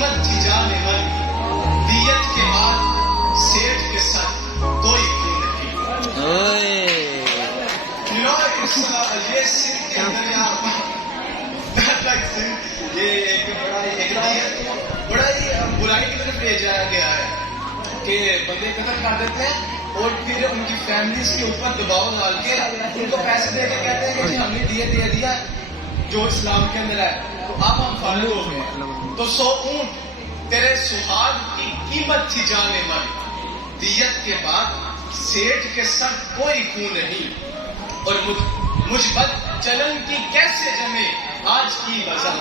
कीमत थी जाने मन की, दियत के बाद सेठ के साथ कोई खून नहीं. You know, ये सिंह के अंदर ये एक बड़ा ही बुराई की तरफ ले जाया गया है कि बंदे कत्ल कर देते हैं और फिर उनकी फैमिलीज के ऊपर दबाव डाल के उनको पैसे दे के कहते हैं कि जी हमने दे दिया जो इस्लाम के अंदर है, तो अब हम फारिग हो गए. तो 100 ऊंट तेरे सुहाग की कीमत थी जाने मन, दियत के बाद सेठ के सर कोई खून नहीं. और मुझ बद चलन की कैसे जमे आज की वजन,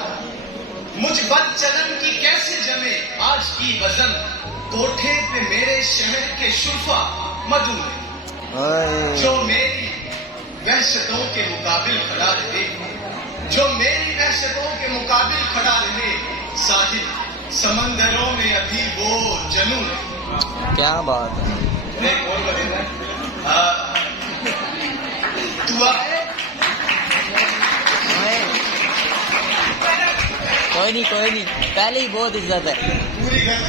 मुझ बद चलन की कैसे जमे आज की वजन, कोठे पे मेरे शहर के शुरफा मधु में, जो मेरी वहशतों के मुकाबिल खड़ा रहे, जो मेरी वहशतों के मुकाबिल खड़ा रहे, साहिल समंदरों में अभी वो जनू नहीं. क्या बात है. एक और बता तू आए कोई नहीं, पहले ही बहुत इज्जत है. पूरी घर